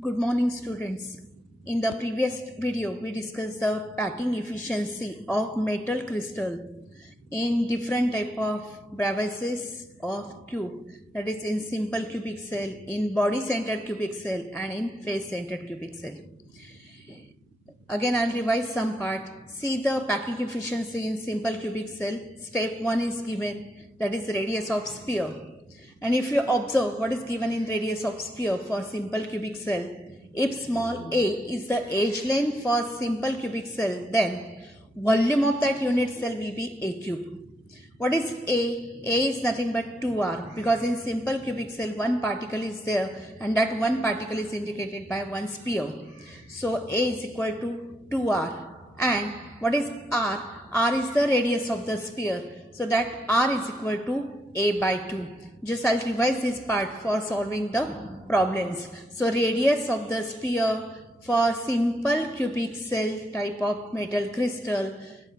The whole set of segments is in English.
Good morning students. In the previous video we discussed the packing efficiency of metal crystal in different type of Bravais of cube, that is in simple cubic cell, in body centered cubic cell and in face centered cubic cell. Again I'll revise some part. See the packing efficiency in simple cubic cell. Step 1 is given, that is radius of sphere. And if you observe what is given in radius of sphere for simple cubic cell, if small a is the edge length for simple cubic cell, then volume of that unit cell will be a cube. What is a? A is nothing but 2r, because in simple cubic cell one particle is there and that one particle is indicated by one sphere. So a is equal to 2r. And what is r? R is the radius of the sphere. So that r is equal to a by 2. Just I'll revise this part for solving the problems. So radius of the sphere for simple cubic cell type of metal crystal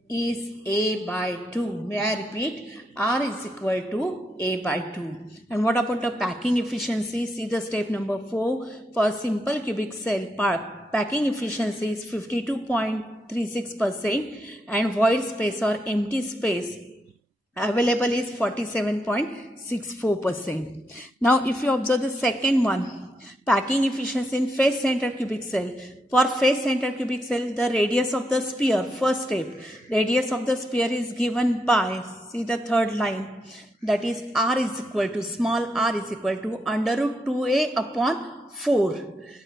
is a by 2. May I repeat? R is equal to a by 2. And what about the packing efficiency? See the step number 4. For simple cubic cell, packing efficiency is 52.36% and void space or empty space available is 47.64%. Now if you observe the second one, packing efficiency in face centered cubic cell. For face centered cubic cell, the radius of the sphere, first step, radius of the sphere is given by, see the third line, that is r is equal to, small r is equal to under root 2a upon 4.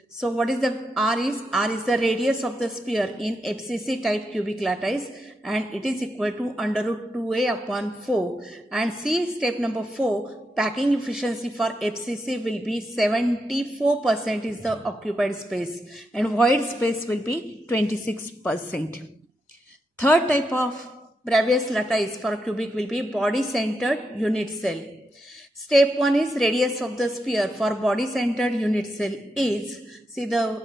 So what is the r is? R is the radius of the sphere in FCC type cubic lattice and it is equal to under root 2a upon 4. And see step number 4, packing efficiency for FCC will be 74% is the occupied space and void space will be 26%. Third type of Bravais lattice for a cubic will be body centered unit cell. Step 1 is radius of the sphere for body centered unit cell is, see the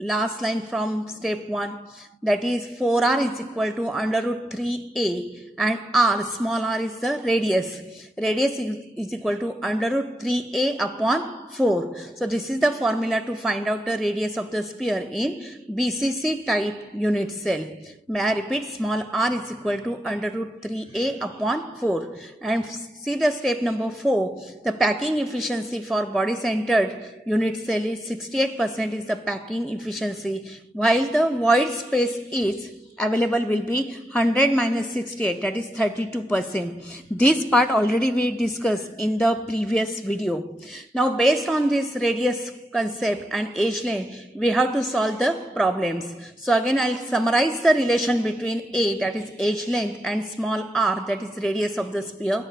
last line from step 1, that is 4r is equal to under root 3a and r, small r is the radius. Radius is equal to under root 3a upon 4. So this is the formula to find out the radius of the sphere in BCC type unit cell. May I repeat? Small r is equal to under root 3a upon 4. And see the step number 4. The packing efficiency for body centered unit cell is 68% is the packing efficiency, while the void space is available will be 100 minus 68, that is 32%. This part already we discussed in the previous video. Now based on this radius concept and edge length, we have to solve the problems. So again I'll summarize the relation between a, that is edge length, and small r, that is radius of the sphere.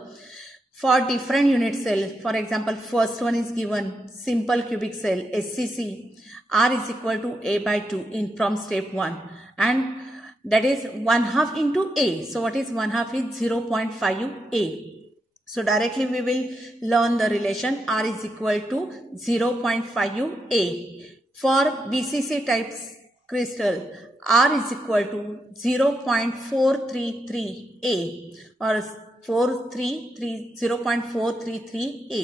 For different unit cell, for example first one is given simple cubic cell SCC, r is equal to a by 2 in from step 1 and that is 1/2 into a. So what is 1/2 is 0.5 a. So directly we will learn the relation r is equal to 0.5 a. For BCC types crystal, r is equal to 0.433 a or 0.433 a.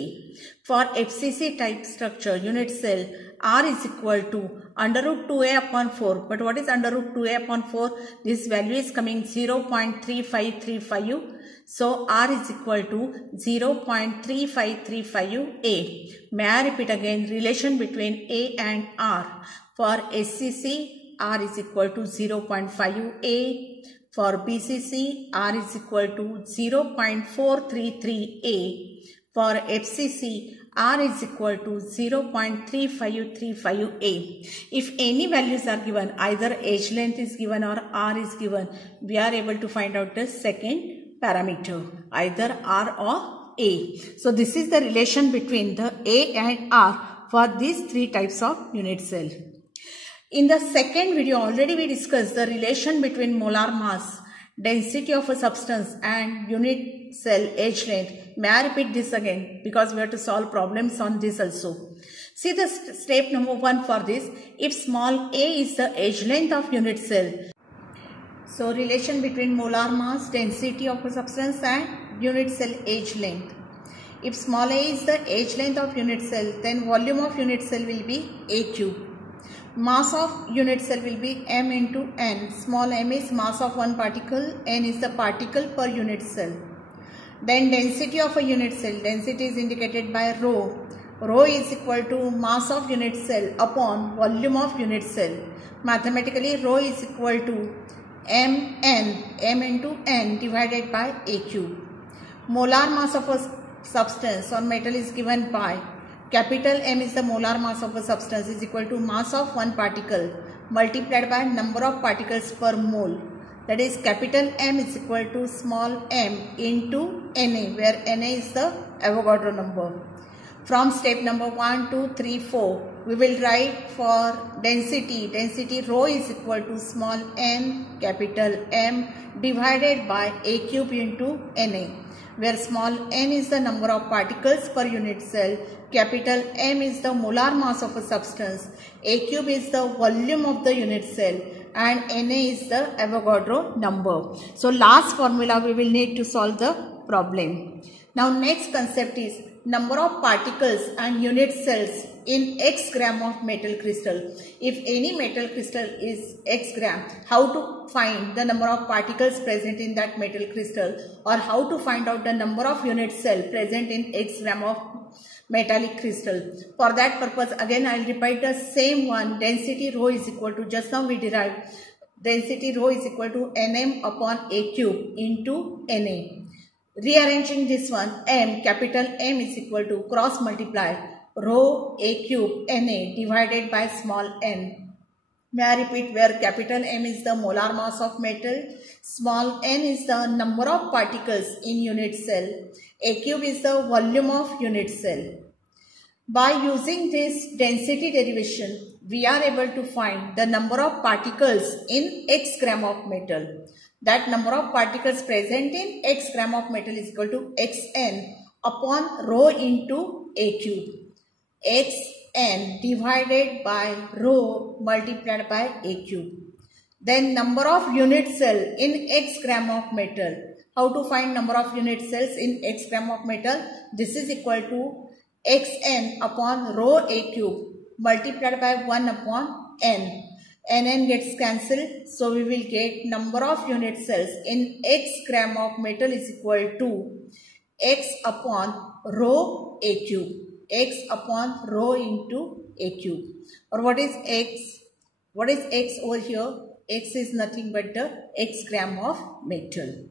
For FCC type structure unit cell, r is equal to under root 2a upon 4. But what is under root 2a upon 4? This value is coming 0.3535. So r is equal to 0.3535 a. May I repeat again? Relation between a and r. For SCC, r is equal to 0.5 a. For BCC, r is equal to 0.433 a. For FCC, r is equal to 0.3535 a. If any values are given, either edge length is given or r is given, we are able to find out the second parameter, either r or a. So this is the relation between the a and r for these three types of unit cell. In the second video already we discussed the relation between molar mass, density of a substance and unit cell edge length. May I repeat this again because we have to solve problems on this also. See the step number 1 for this. If small a is the edge length of unit cell, so relation between molar mass, density of a substance and unit cell edge length. If small a is the edge length of unit cell, then volume of unit cell will be A cube. Mass of unit cell will be m into n. Small m is mass of one particle, n is the particle per unit cell. Then density of a unit cell, density is indicated by rho. Rho is equal to mass of unit cell upon volume of unit cell. Mathematically, rho is equal to m into n divided by A cube. Molar mass of a substance or metal is given by capital M is the molar mass of a substance is equal to mass of one particle multiplied by number of particles per mole. That is, capital M is equal to small m into Na, where Na is the Avogadro number. From step number 1, 2, 3, 4, we will write for density. Density rho is equal to small n capital M divided by A cube into Na, where small n is the number of particles per unit cell, capital M is the molar mass of a substance, A cube is the volume of the unit cell, and Na is the Avogadro number. So last formula we will need to solve the problem. Now next concept is number of particles and unit cells in x gram of metal crystal. If any metal crystal is x gram, how to find the number of particles present in that metal crystal, or how to find out the number of unit cell present in x gram of metallic crystal. For that purpose, again I will repeat the same one. Density rho is equal to, just now we derived, density rho is equal to Nm upon A cube into Na. Rearranging this one, m, capital M is equal to cross multiply rho A cube Na divided by small n. May I repeat, where capital M is the molar mass of metal, small n is the number of particles in unit cell, A cube is the volume of unit cell. By using this density derivation, we are able to find the number of particles in x gram of metal. That number of particles present in x gram of metal is equal to xn upon rho into A cube. Xn divided by rho multiplied by A cube. Then number of unit cell in x gram of metal. How to find number of unit cells in x gram of metal? This is equal to xn upon rho A cube multiplied by 1 upon n. Nn gets cancelled, so we will get number of unit cells in x gram of metal is equal to x upon rho A cube. X upon rho into A cube. Or what is x? What is x over here? X is nothing but the x gram of metal.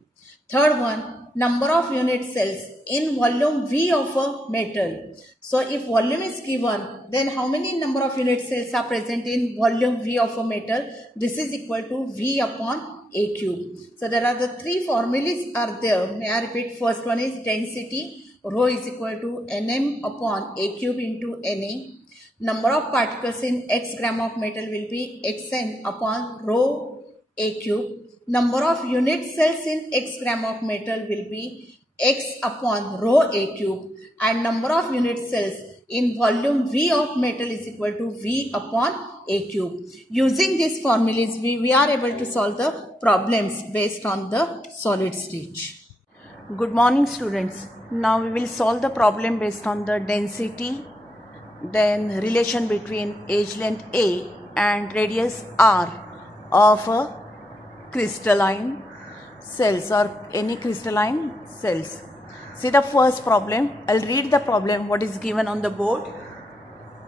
Third one, number of unit cells in volume V of a metal. So if volume is given, then how many number of unit cells are present in volume V of a metal? This is equal to V upon A cube. So there are the three formulas are there. May I repeat? First one is density. Rho is equal to Nm upon A cube into Na. Number of particles in x gram of metal will be Xn upon rho A cube. Number of unit cells in x gram of metal will be x upon rho A cube, and number of unit cells in volume V of metal is equal to V upon A cube. Using these formulas, we are able to solve the problems based on the solid stage. Good morning, students. Now we will solve the problem based on the density, then relation between edge length A and radius R of a crystalline cells or any crystalline cells. See the first problem. I'll read the problem what is given on the board.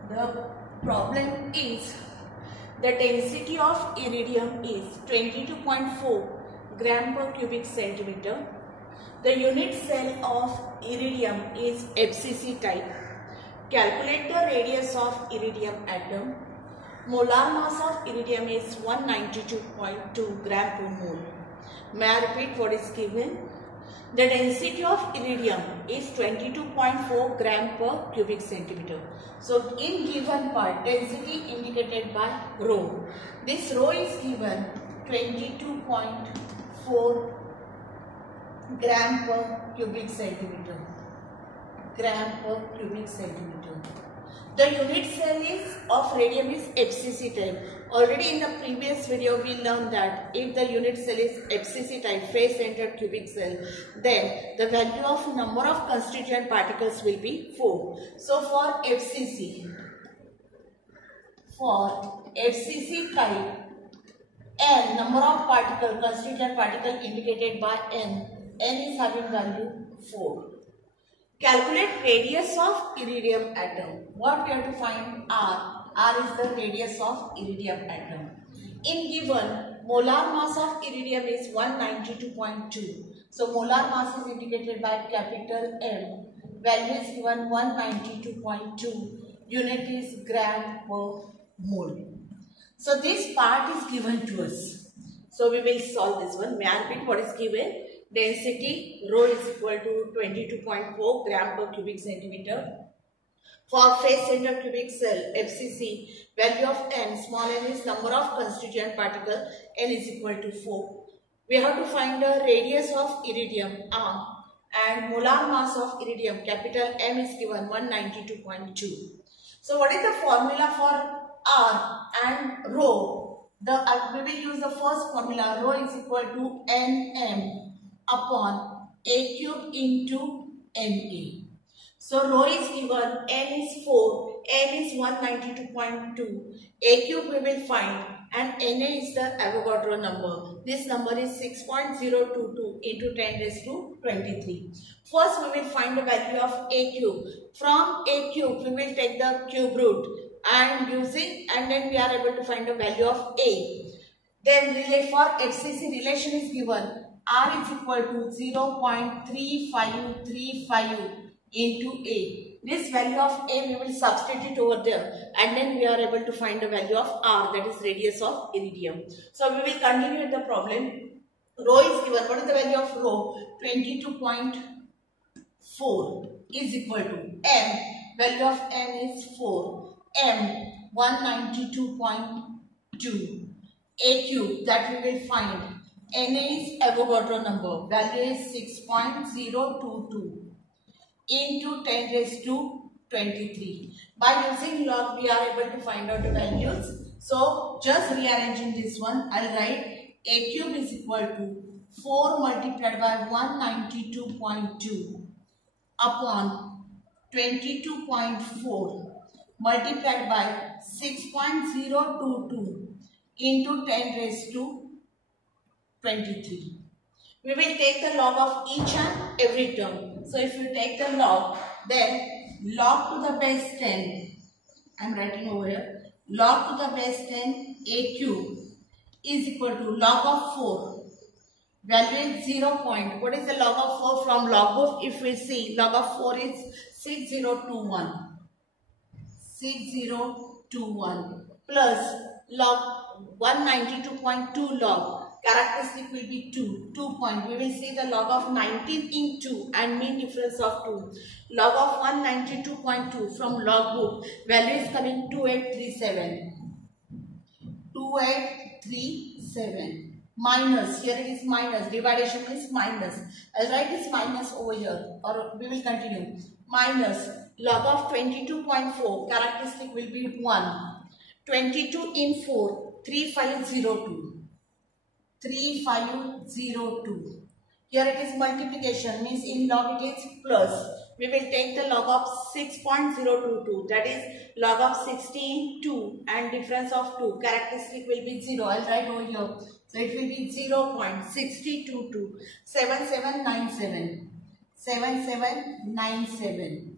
The problem is the density of iridium is 22.4 gram per cubic centimeter. The unit cell of iridium is FCC type. Calculate the radius of iridium atom. Molar mass of iridium is 192.2 gram per mole. May I repeat what is given? The density of iridium is 22.4 gram per cubic centimeter. So in given part, density indicated by rho. This rho is given 22.4 gram per cubic centimeter. Gram per cubic centimeter. The unit cell is of radium is FCC type. Already in the previous video we learned that if the unit cell is FCC type, face centered cubic cell, then the value of number of constituent particles will be 4. So for FCC type, n number of constituent particle indicated by n is having value 4. Calculate radius of iridium atom. What we have to find? R is the radius of iridium atom. In given, molar mass of iridium is 192.2. So molar mass is indicated by capital M. Value is given 192.2. Unit is gram per mole. So this part is given to us. So we will solve this one. May I repeat what is given? Density rho is equal to 22.4 gram per cubic centimeter. For face center cubic cell FCC, value of n, small n is number of constituent particle, n is equal to 4. We have to find the radius of iridium r and molar mass of iridium capital M is given 192.2. So what is the formula for r and rho? We will use the first formula. Rho is equal to nm upon a cube into na. So rho is given, n is 4, n is 192.2, a cube we will find, and na is the Avogadro number. This number is 6.022 into 10 raised to 23. First we will find the value of a cube. From a cube we will take the cube root and then we are able to find the value of a. Then for FCC relation is given, r is equal to 0.3535 into a. This value of a we will substitute over there and then we are able to find the value of r, that is radius of iridium. So we will continue with the problem. Rho is given. What is the value of rho? 22.4 is equal to m. Value of n is 4. M 192.2. A cube that we will find. Na is Avogadro number. Value is 6.022 into 10 raised to 23. By using log we are able to find out the values. So just rearranging this one, I'll write a cube is equal to 4 multiplied by 192.2 upon 22.4 multiplied by 6.022 into 10 raised to 23. We will take the log of each and every term. So if you take the log, then log to the base 10, I am writing over here, log to the base 10 a cube is equal to log of 4. Value is 0. What is the log of 4 from log book? If we see, log of 4 is 6021. 6021 plus log 192.2 log. Characteristic will be 2. 2 point. We will see the log of 19 in 2 and mean difference of 2. Log of 192.2 from log book. Value is coming 2837. 2837. Minus. Here it is minus. Dividation is minus. I'll write this minus over here or we will continue. Minus. Log of 22.4. Characteristic will be 1. 22 in 4. 3502. 3502. Here it is multiplication, means in log it is plus. We will take the log of 6.022, that is log of 16 2 and difference of 2. Characteristic will be 0. I'll write over here. So it will be 0.622 7797. 7797.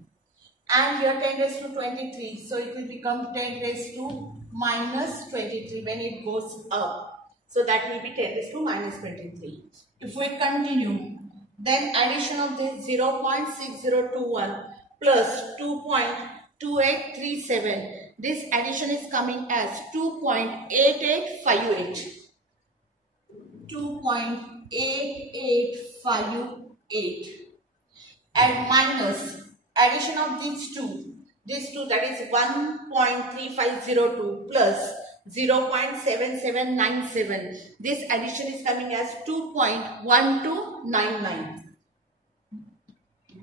And here 10 raised to 23. So it will become 10 raised to minus 23 when it goes up. So that will be 10 raised to minus 23. If we continue, then addition of this 0.6021 plus 2.2837. This addition is coming as 2.8858. 2.8858. And minus addition of these two. This two, that is 1.3502 plus 0.7797. This addition is coming as 2.1299.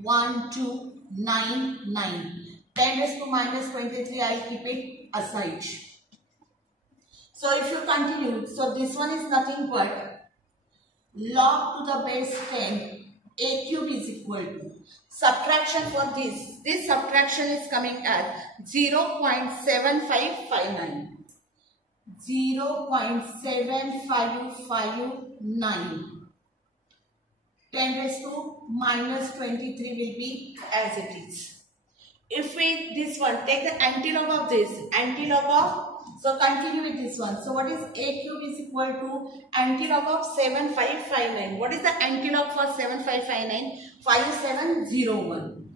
1299. 10 raised to minus 23, I will keep it aside. So if you continue, so this one is nothing but log to the base 10 a cube is equal to, subtraction for this subtraction is coming as 0.7559. 0.7559. 10 raised to minus 23 will be as it is. If we this one take the antilog of this, antilog of, so continue with this one. So what is a cube is equal to antilog of 7559. What is the antilog for 7559? 5701.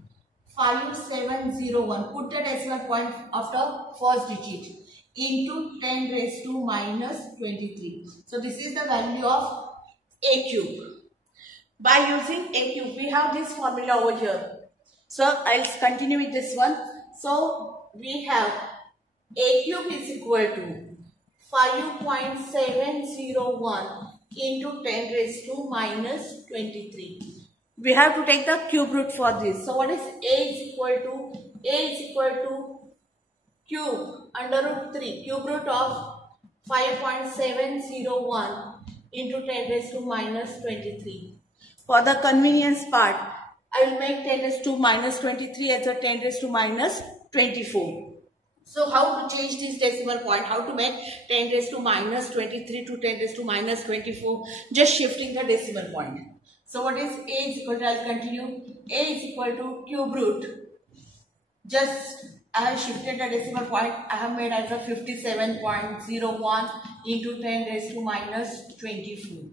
5701. Put the decimal point after first digit into 10 raised to minus 23. So this is the value of a cube. By using a cube, we have this formula over here. So I'll continue with this one. So we have a cube is equal to 5.701 into 10 raised to minus 23. We have to take the cube root for this. So what is a is equal to? A is equal to cube under root 3. Cube root of 5.701 into 10 raised to minus 23. For the convenience part, I will make 10 raised to minus 23 as a 10 raised to minus 24. So how to change this decimal point? How to make 10 raised to minus 23 to 10 raised to minus 24? Just shifting the decimal point. So what is a is equal to? I will continue. A is equal to cube root. Just I have shifted the decimal point. I have made as a 57.01 into 10 raised to minus 24.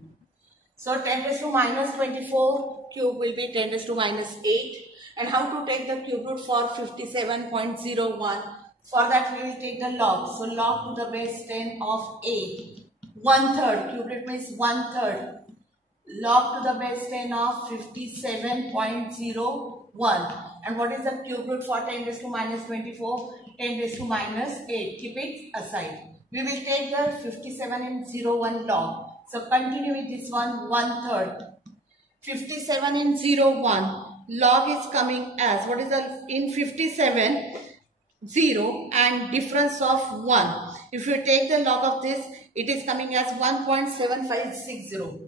So 10 raised to minus 24 cube will be 10 raised to minus 8. And how to take the cube root for 57.01? For that we will take the log. So log to the base 10 of a. 1/3. Cube root means 1/3. Log to the base 10 of 57.01. And what is the cube root for 10 raised to minus 24? 10 raised to minus 8. Keep it aside. We will take the 57.01 log. So continue with this one. 1/3. 57.01 log is coming as, what is the, in 57, 0 and difference of 1. If you take the log of this, it is coming as 1.7560.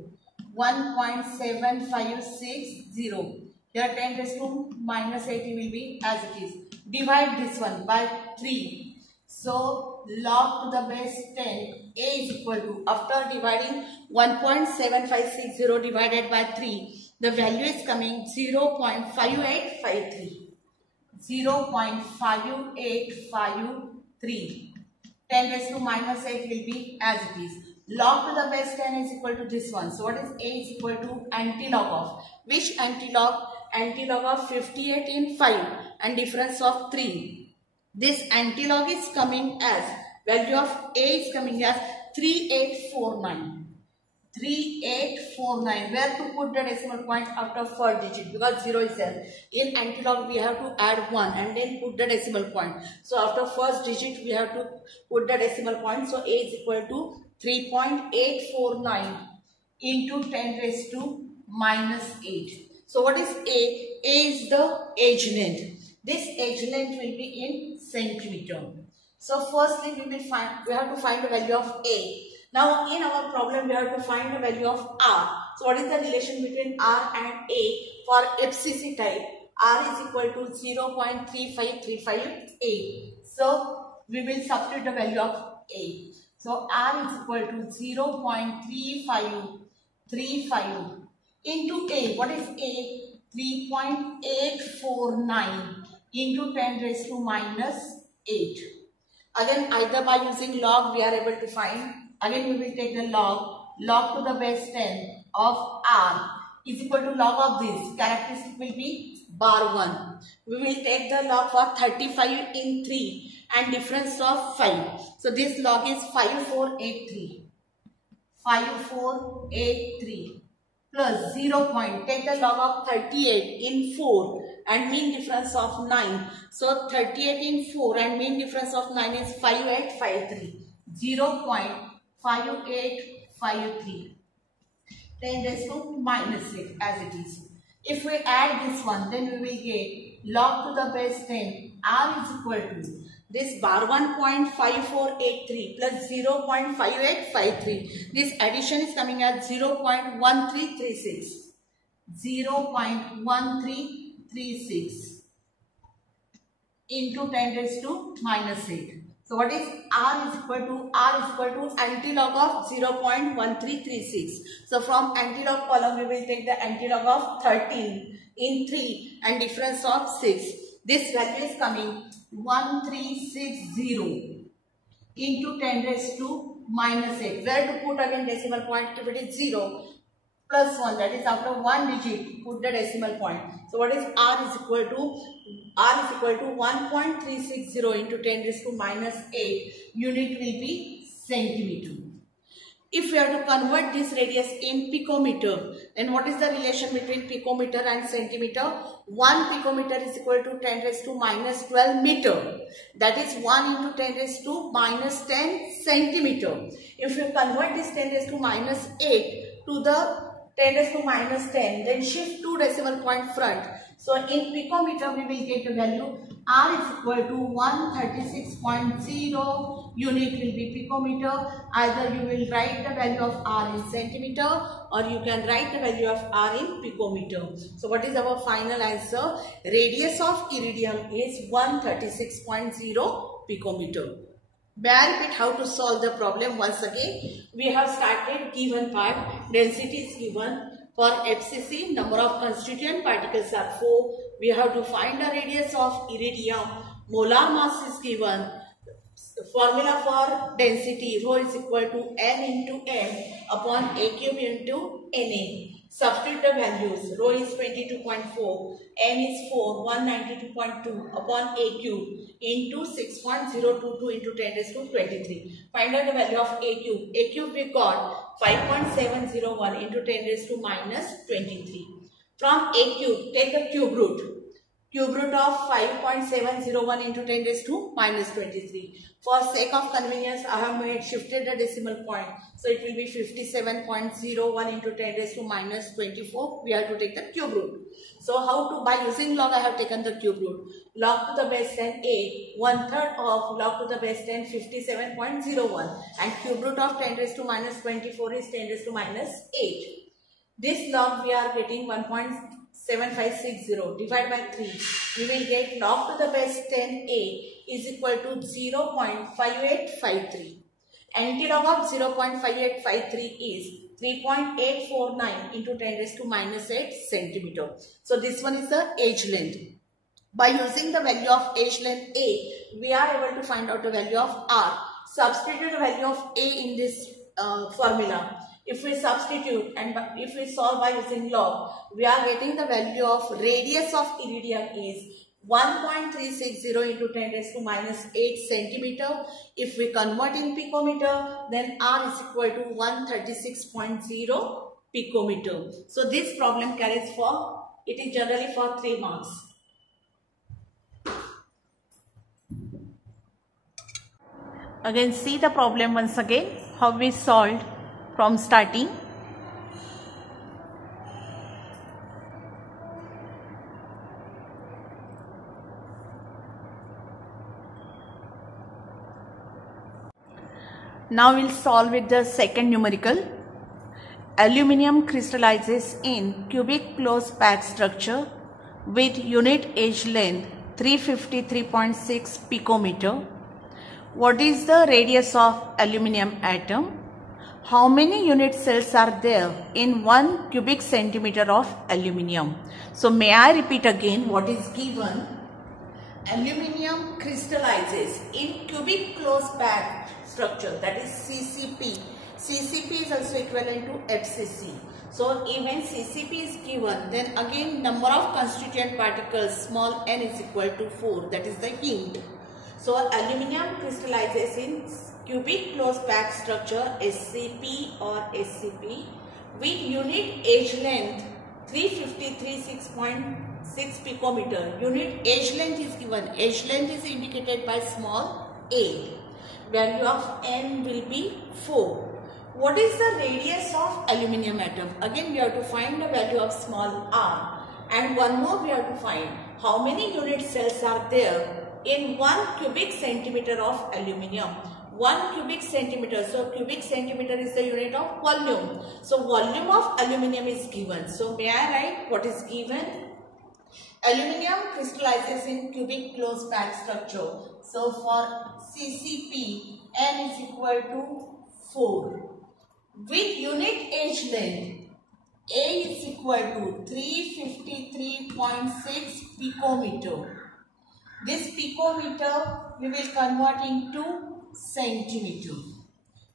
1.7560. Here 10 raised to minus 80 will be as it is. Divide this one by 3. So log to the base 10 a is equal to, after dividing 1.7560 divided by 3, the value is coming 0.5853. 0.5853. 10 raised to minus 8 will be as it is. Log to the base 10 is equal to this one. So what is a is equal to antilog of, which antilog? Antilog of 58 in 5 and difference of 3. This antilog is coming as, value of a is coming as 3849. 3849. Where to put the decimal point after first digit? Because 0 is there. In antilog we have to add 1 and then put the decimal point. So after first digit we have to put the decimal point. So a is equal to 3.849 into 10 raised to minus 8. So what is a? A is the edge length. This edge length will be in centimeter. So firstly we have to find the value of a. Now in our problem we have to find the value of r. So what is the relation between r and a? For FCC type, r is equal to 0.3535a. So we will substitute the value of a. So r is equal to 0.3535 into a. What is a? 3.849 into 10 raised to minus 8. Again, either by using log we are able to find. Again we will take the log. Log to the base 10 of r is equal to log of this. Characteristic will be bar 1. We will take the log for 35 in 3 and difference of 5. So this log is 5483. 5483 plus 0. Take the log of 38 in 4 and mean difference of 9. So 38 in 4 and mean difference of 9 is 5853. 0.5853. 10 raised to minus 8 as it is. If we add this one, then we will get log to the base 10 R is equal to this bar 1.5483 plus 0.5853. This addition is coming as 0.1336. 0.1336 into 10 raised to minus 8. So what is R is equal to? R is equal to antilog of 0.1336. So from antilog column we will take the antilog of 13 in 3 and difference of 6. This value is coming 1360 into 10 raised to minus 8. Where to put again decimal point? If it is 0 plus 1, that is after one digit, put the decimal point. So what is R is equal to? R is equal to 1.360 into 10 raised to minus 8. Unit will be centimeter. If we have to convert this radius in picometer, then what is the relation between picometer and centimeter? 1 picometer is equal to 10 raised to minus 12 meter. That is 1 into 10 raised to minus 10 centimeter. If you convert this 10 raised to minus 8 to the 10 raised to minus 10, then shift 2 decimal point front. So in picometer we will get the value R is equal to 136.0. Unit will be picometer. Either you will write the value of R in centimeter or you can write the value of R in picometer. So what is our final answer? Radius of iridium is 136.0 picometer. May I repeat how to solve the problem once again? We have started given part. Density is given. For FCC, number of constituent particles are 4. We have to find the radius of iridium. Molar mass is given. Formula for density, rho is equal to N into M upon A cube into Na. Substitute the values. Rho is 22.4, N is 4, 192.2 upon A cube into 6.022 into 10 raised to 23. Find out the value of A cube. A cube we got 5.701 into 10 raised to minus 23. From A cube, take the cube root. Cube root of 5.701 into 10 raised to minus 23. For sake of convenience, I have shifted the decimal point. So it will be 57.01 into 10 raised to minus 24. We have to take the cube root. So how to, by using log, I have taken the cube root. Log to the base 10 8, 1/3 of log to the base 10 57.01. And cube root of 10 raised to minus 24 is 10 raised to minus 8. This log we are getting 1.7560 divided by 3. We will get log to the base 10a is equal to 0.5853. Antilog of 0.5853 is 3.849 into 10 raised to minus 8 centimeter. So this one is the edge length. By using the value of edge length A, we are able to find out the value of R. Substitute the value of A in this formula. If we substitute and if we solve by using log, we are getting the value of radius of iridium is 1.360 into 10 raised to minus 8 centimeter. If we convert in picometer, then R is equal to 136.0 picometer. So this problem carries for, it is generally for 3 marks. Again, see the problem once again, how we solved from starting. Now we'll solve with the second numerical. Aluminium crystallizes in cubic close packed structure with unit edge length 353.6 picometer. What is the radius of aluminium atom? How many unit cells are there in 1 cubic centimeter of aluminium? So may I repeat again what is given? Aluminium crystallizes in cubic close packed structure, that is CCP. CCP is also equivalent to FCC. So even CCP is given, then again number of constituent particles small n is equal to 4, that is the hint. So aluminium crystallizes in cubic close packed structure SCP or SCP with unit edge length 353.6 picometer. Unit edge length is given. Edge length is indicated by small a. Value of n will be 4. What is the radius of aluminium atom? Again we have to find the value of small r. And one more we have to find how many unit cells are there in 1 cubic centimeter of aluminium. 1 cubic centimeter. So cubic centimeter is the unit of volume. So volume of aluminium is given. So may I write what is given? Aluminium crystallizes in cubic closed band structure. So for CCP, N is equal to 4. With unit edge length, A is equal to 353.6 picometer. This picometer we will convert into centimeter.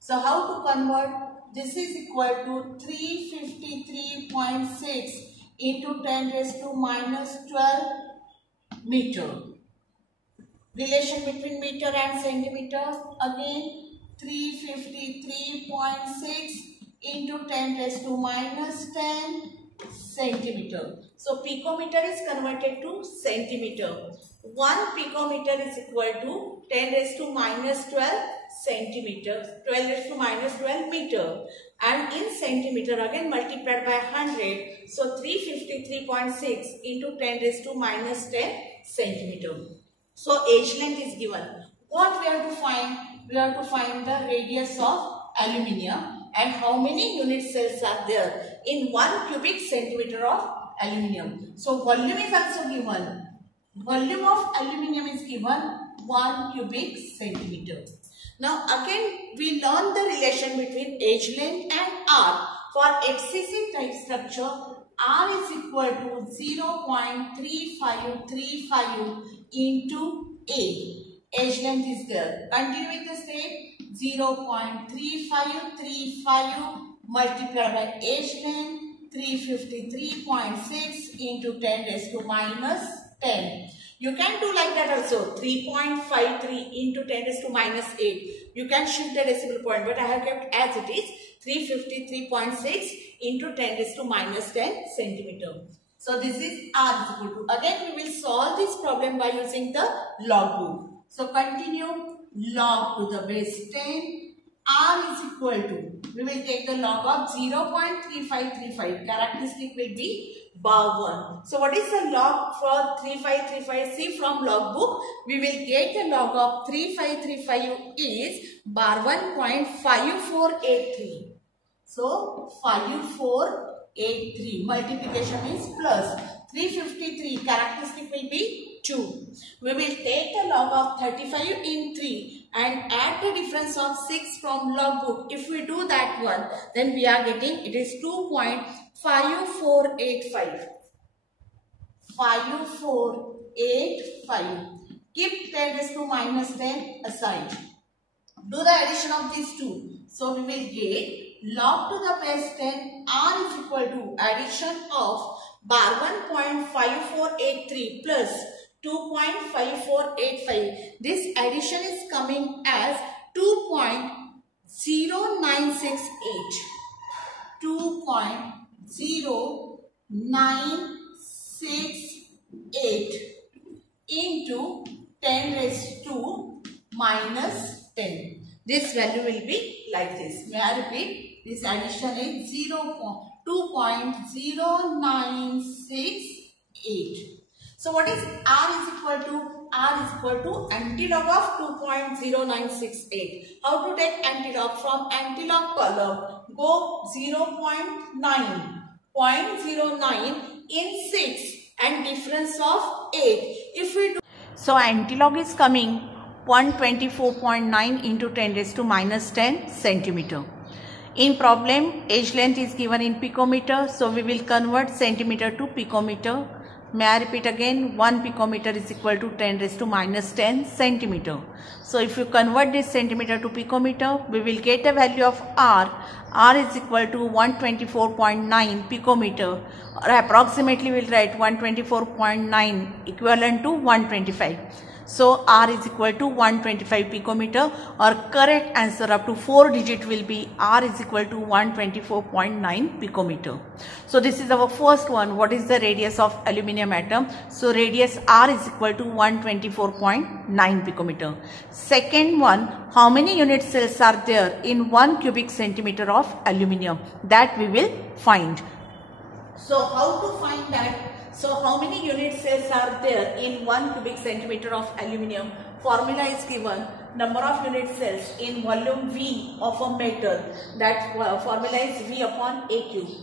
So how to convert? This is equal to 353.6 into 10 raised to minus 12 meter. Relation between meter and centimeter, again 353.6 into 10 raised to minus 10 centimeter. So picometer is converted to centimeter. 1 picometer is equal to 10 raised to minus 12 centimeters, 12 raised to minus 12 meter, and in centimeter again multiplied by 100. So 353.6 into 10 raised to minus 10 centimeter. So edge length is given. What we have to find? We have to find the radius of aluminium and how many unit cells are there in 1 cubic centimeter of aluminium. So volume is also given. Volume of aluminium is given 1 cubic centimeter. Now again we learn the relation between edge length and R. For FCC type structure, R is equal to 0.3535 into A. Edge length is there. Continue with the step. 0.3535 multiplied by edge length 353.6 into 10 raised to minus 10. You can do like that also. 3.53 into 10 raised to minus 8. You can shift the decimal point, but I have kept as it is 353.6 into 10 raised to minus 10 centimeter. So this is R is equal to. Again we will solve this problem by using the log book. So continue. Log to the base 10. R is equal to. We will take the log of 0.3535. Characteristic will be bar 1. So what is the log for 3535? See from log book. We will get the log of 3535 is bar 1.5483. So 5483. Multiplication is plus. 353. Characteristic will be 2. We will take the log of 35 in 3 and add the difference of 6 from log book. If we do that one, then we are getting it is 2.5485. 5485. Keep 10 raised to minus 10 aside. Do the addition of these two. So we will get log to the base 10 R is equal to addition of bar 1.5483 plus 2.5485. This addition is coming as 2.0968. 2.0968 into 10 raised to minus 10. This value will be like this. May I repeat? This addition is 2.0968. So what is R is equal to? R is equal to antilog of 2.0968. How to take antilog? From antilog column, go 0.9 in 6 and difference of 8. If we do, so antilog is coming 124.9 into 10 raised to minus 10 centimeter. In problem, edge length is given in picometer, so we will convert centimeter to picometer. May I repeat again? 1 picometer is equal to 10 raised to minus 10 centimeter. So if you convert this centimeter to picometer, we will get a value of R. R is equal to 124.9 picometer, or approximately we will write 124.9 equivalent to 125. So R is equal to 125 picometer. Our correct answer up to 4 digit will be R is equal to 124.9 picometer. So this is our first one. What is the radius of aluminium atom? So radius R is equal to 124.9 picometer. Second one, how many unit cells are there in 1 cubic centimeter of aluminium? That we will find. So how to find that? So how many unit cells are there in 1 cubic centimeter of aluminium? Formula is given, number of unit cells in volume V of a metal, that formula is V upon A cube.